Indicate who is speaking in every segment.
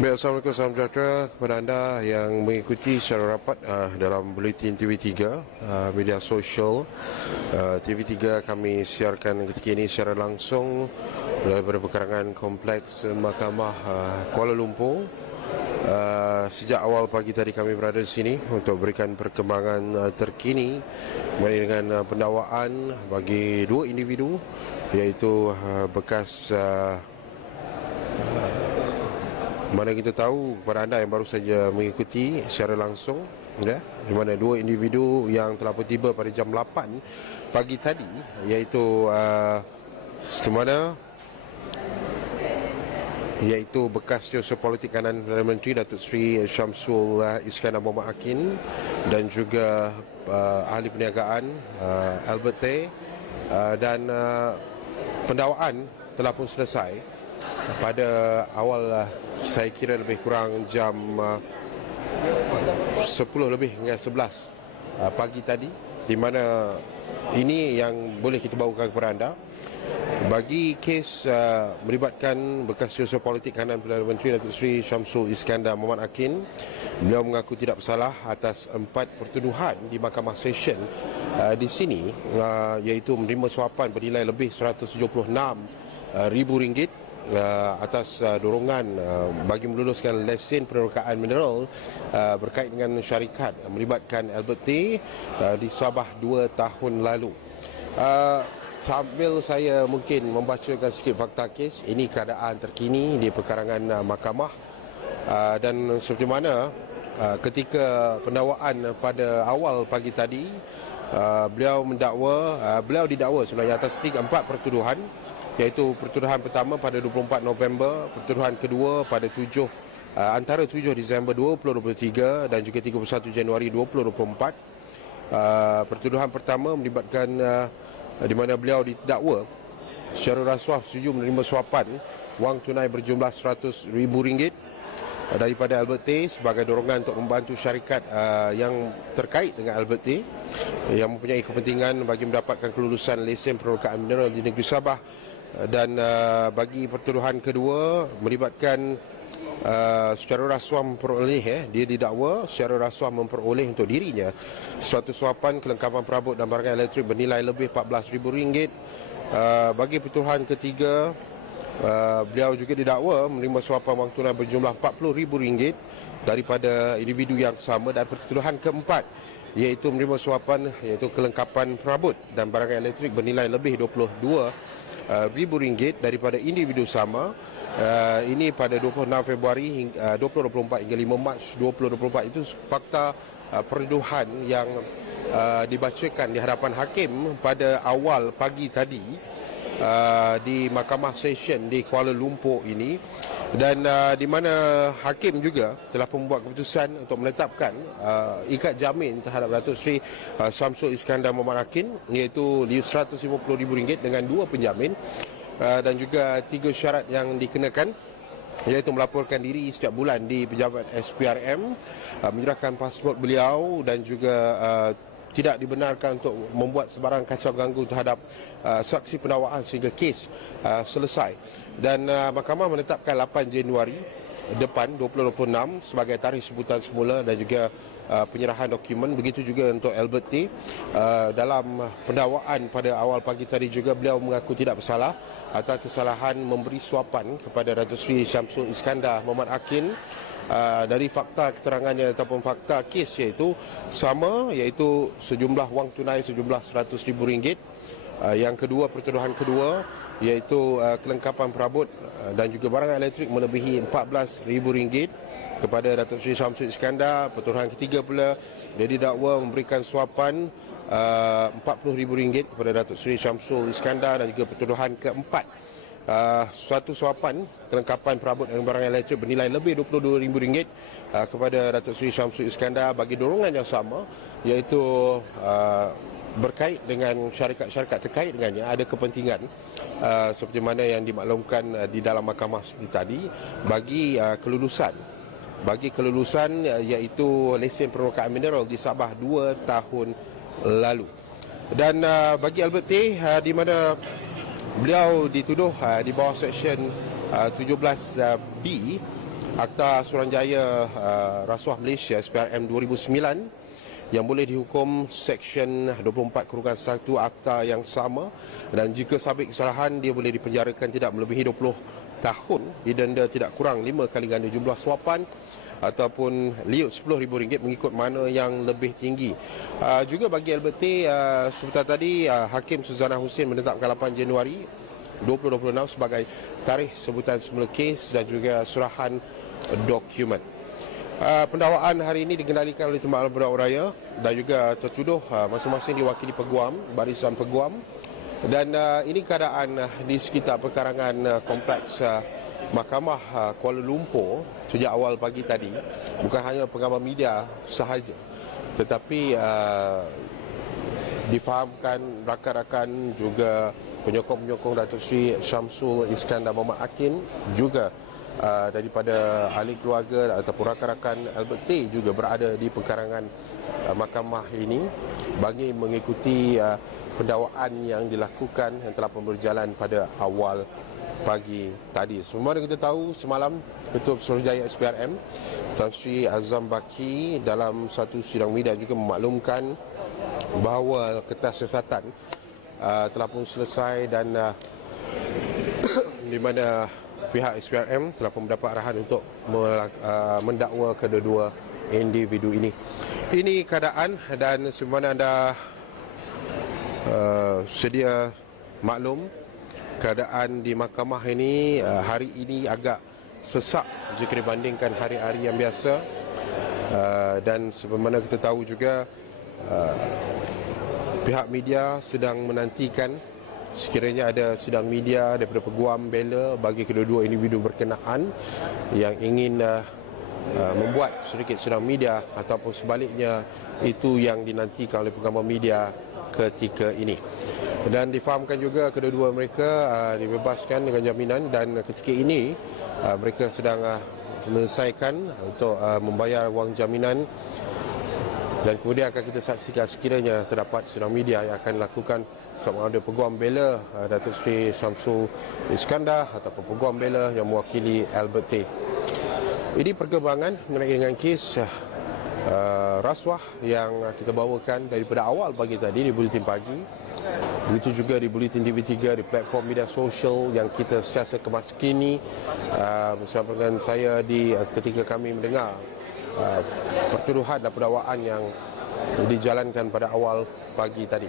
Speaker 1: Baik, Assalamualaikum salam sejahtera kepada anda yang mengikuti secara rapat uh, dalam Buletin TV3 uh, media sosial. Uh, TV3 kami siarkan ketika ini secara langsung daripada pekarangan kompleks Mahkamah uh, Kuala Lumpur. Uh, sejak awal pagi tadi kami berada di sini untuk berikan perkembangan uh, terkini mengenai dengan uh, pendakwaan bagi dua individu iaitu uh, bekas uh, mana kita tahu kepada anda yang baru saja mengikuti secara langsung ya di mana dua individu yang telah pun tiba pada jam 8 pagi tadi iaitu uh, di mana? Iaitu bekas Joseph Politik Kanan Perdana Menteri Datuk Seri Syamsul uh, Iskandar Muhammad Akin dan juga uh, ahli perniagaan uh, Albert Tay uh, dan uh, pendakwaan telah pun selesai pada awal uh, saya kira lebih kurang jam uh, 10 lebih hingga 11 uh, pagi tadi. Di mana ini yang boleh kita bawakan kepada anda. Bagi kes uh, melibatkan bekas Yusuf Politik Kanan Perdana Menteri Datuk Seri Syamsul Iskandar Muhammad Akin beliau mengaku tidak bersalah atas empat pertuduhan di Mahkamah Session uh, di sini uh, iaitu menerima suapan bernilai lebih 176 uh, ribu ringgit uh, atas uh, dorongan uh, bagi meluluskan lesen penerokaan mineral uh, berkait dengan syarikat uh, melibatkan Albert T uh, di Sabah dua tahun lalu. Uh, sambil saya mungkin membacakan sikit fakta kes, ini keadaan terkini di pekarangan uh, mahkamah uh, dan seperti mana uh, ketika pendakwaan pada awal pagi tadi uh, beliau mendakwa uh, beliau didakwa sebenarnya atas tiga empat pertuduhan iaitu pertuduhan pertama pada 24 November, pertuduhan kedua pada 7 uh, antara 7 Disember 2023 dan juga 31 Januari 2024. Uh, pertuduhan pertama melibatkan uh, di mana beliau didakwa secara rasuah setuju menerima suapan wang tunai berjumlah RM100,000 daripada Albert T sebagai dorongan untuk membantu syarikat uh, yang terkait dengan Albert T yang mempunyai kepentingan bagi mendapatkan kelulusan lesen penerokaan mineral di negeri Sabah dan uh, bagi pertuduhan kedua melibatkan uh, secara rasuah memperoleh eh, dia didakwa secara rasuah memperoleh untuk dirinya suatu suapan kelengkapan perabot dan barangan elektrik bernilai lebih RM14,000 uh, bagi pertuduhan ketiga uh, beliau juga didakwa menerima suapan wang tunai berjumlah RM40,000 daripada individu yang sama. Dan pertuduhan keempat iaitu menerima suapan iaitu kelengkapan perabot dan barangan elektrik bernilai lebih 22 RM1,000 uh, daripada individu sama. Uh, ini pada 26 Februari uh, hingga, uh, 2024 hingga 5 Mac 2024 itu fakta uh, perduhan yang uh, dibacakan di hadapan hakim pada awal pagi tadi uh, di mahkamah session di Kuala Lumpur ini. uh, dan uh, di mana hakim juga telah membuat keputusan untuk menetapkan uh, ikat jamin terhadap Datuk Seri uh, Samsul Iskandar Muhammad Akin iaitu RM150,000 dengan dua penjamin uh, dan juga tiga syarat yang dikenakan iaitu melaporkan diri setiap bulan di pejabat SPRM uh, menyerahkan pasport beliau dan juga uh, tidak dibenarkan untuk membuat sebarang kacau ganggu terhadap uh, saksi pendakwaan sehingga kes uh, selesai. Dan uh, mahkamah menetapkan 8 Januari depan 2026 sebagai tarikh sebutan semula dan juga uh, penyerahan dokumen. Begitu juga untuk Albert T. Uh, dalam pendakwaan pada awal pagi tadi juga beliau mengaku tidak bersalah atas kesalahan memberi suapan kepada Datuk Seri Syamsul Iskandar Muhammad Akin uh, dari fakta keterangannya ataupun fakta kes iaitu sama iaitu sejumlah wang tunai sejumlah RM100,000 uh, yang kedua pertuduhan kedua iaitu uh, kelengkapan perabot uh, dan juga barang elektrik melebihi RM14,000 kepada Datuk Seri Syamsul Iskandar. Pertuduhan ketiga pula dia didakwa memberikan suapan uh, RM40,000 kepada Datuk Seri Syamsul Iskandar dan juga pertuduhan keempat. Uh, suatu suapan kelengkapan perabot dan barang elektrik bernilai lebih RM22,000 uh, kepada Datuk Seri Syamsul Iskandar bagi dorongan yang sama iaitu uh, berkait dengan syarikat-syarikat terkait dengannya ada kepentingan uh, seperti mana yang dimaklumkan uh, di dalam mahkamah seperti tadi bagi uh, kelulusan. Bagi kelulusan uh, iaitu lesen penerokaan mineral di Sabah 2 tahun lalu. Dan uh, bagi Albert T uh, di mana beliau dituduh uh, di bawah seksyen uh, 17B Akta Suruhanjaya uh, Rasuah Malaysia SPRM 2009 yang boleh dihukum Seksyen 24 kurungan 1 Akta yang sama dan jika sabit kesalahan dia boleh dipenjarakan tidak melebihi 20 tahun didenda tidak kurang 5 kali ganda jumlah suapan ataupun liut RM10,000 mengikut mana yang lebih tinggi. Uh, juga bagi LBT, uh, sebentar tadi uh, Hakim Suzana Hussein menetapkan 8 Januari 2026 sebagai tarikh sebutan semula kes dan juga surahan dokumen. Uh, pendakwaan hari ini dikendalikan oleh Tembak Berat Raya dan juga tertuduh uh, masing-masing diwakili peguam, barisan peguam. Dan uh, ini keadaan uh, di sekitar perkarangan uh, kompleks uh, Mahkamah uh, Kuala Lumpur sejak awal pagi tadi. Bukan hanya pengamal media sahaja tetapi uh, difahamkan rakan-rakan juga penyokong-penyokong Datuk Seri Syamsul Iskandar Muhammad Akin juga uh, daripada ahli keluarga ataupun rakan-rakan Albert T juga berada di perkarangan uh, mahkamah ini bagi mengikuti uh, pendakwaan yang dilakukan yang telah pun berjalan pada awal pagi tadi. Semua kita tahu semalam Ketua Suruhanjaya SPRM Tan Sri Azam Baki dalam satu sidang media juga memaklumkan bahawa kertas siasatan uh, telah pun selesai dan uh, di mana pihak SPRM telah pun mendapat arahan untuk uh, mendakwa kedua-dua individu ini. Ini keadaan dan semua anda uh, sedia maklum keadaan di mahkamah ini uh, hari ini agak sesak jika dibandingkan hari-hari yang biasa uh, dan sebagaimana kita tahu juga uh, pihak media sedang menantikan sekiranya ada sidang media daripada peguam bela bagi kedua-dua individu berkenaan yang ingin uh, uh, membuat sedikit sidang media ataupun sebaliknya itu yang dinantikan oleh pengamal media ketika ini. Dan difahamkan juga kedua-dua mereka uh, dibebaskan dengan jaminan dan ketika ini uh, mereka sedang uh, menyelesaikan untuk uh, membayar wang jaminan dan kemudian akan kita saksikan sekiranya terdapat sidang media yang akan dilakukan sama ada peguam bela uh, Datuk Seri Samsul Iskandar ataupun peguam bela yang mewakili Albert T. Ini perkembangan mengenai dengan kes uh, rasuah yang kita bawakan daripada awal pagi tadi di Buletin Pagi. Begitu juga di Buletin TV3, di platform media sosial yang kita sentiasa kemas kini uh, bersama dengan saya di uh, ketika kami mendengar uh, pertuduhan dan pendakwaan yang dijalankan pada awal pagi tadi.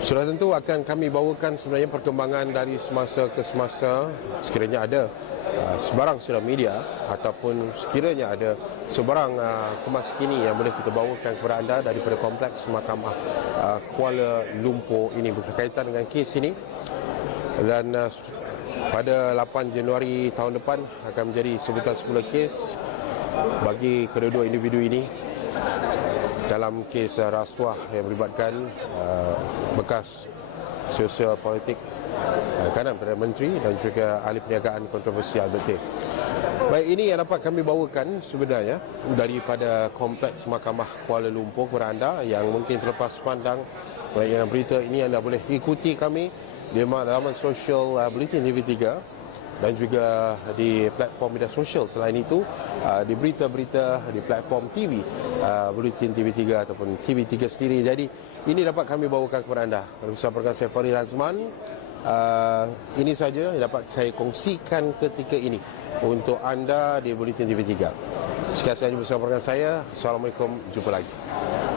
Speaker 1: Sudah tentu akan kami bawakan sebenarnya perkembangan dari semasa ke semasa. Sekiranya ada uh, sebarang sudah media ataupun sekiranya ada sebarang uh, kemas kini yang boleh kita bawakan kepada anda daripada kompleks mahkamah Kuala Lumpur ini berkaitan dengan kes ini. Dan pada 8 Januari tahun depan akan menjadi sebutan semula kes bagi kedua-dua individu ini dalam kes uh, rasuah yang melibatkan uh, bekas sosial politik uh, kanan Perdana Menteri dan juga ahli perniagaan kontroversi Albert T. Baik, ini yang dapat kami bawakan sebenarnya daripada kompleks Mahkamah Kuala Lumpur kepada anda yang mungkin terlepas pandang berita ini anda boleh ikuti kami di laman sosial uh, Bulletin TV3 dan juga di platform media sosial. Selain itu uh, di berita-berita di platform TV uh, Bulletin TV3 ataupun TV3 sendiri. Jadi ini dapat kami bawakan kepada anda. Bersama dengan saya Farid Azman uh, ini saja yang dapat saya kongsikan ketika ini untuk anda di Bulletin TV3 sekian saja bersama dengan saya. Assalamualaikum. Jumpa lagi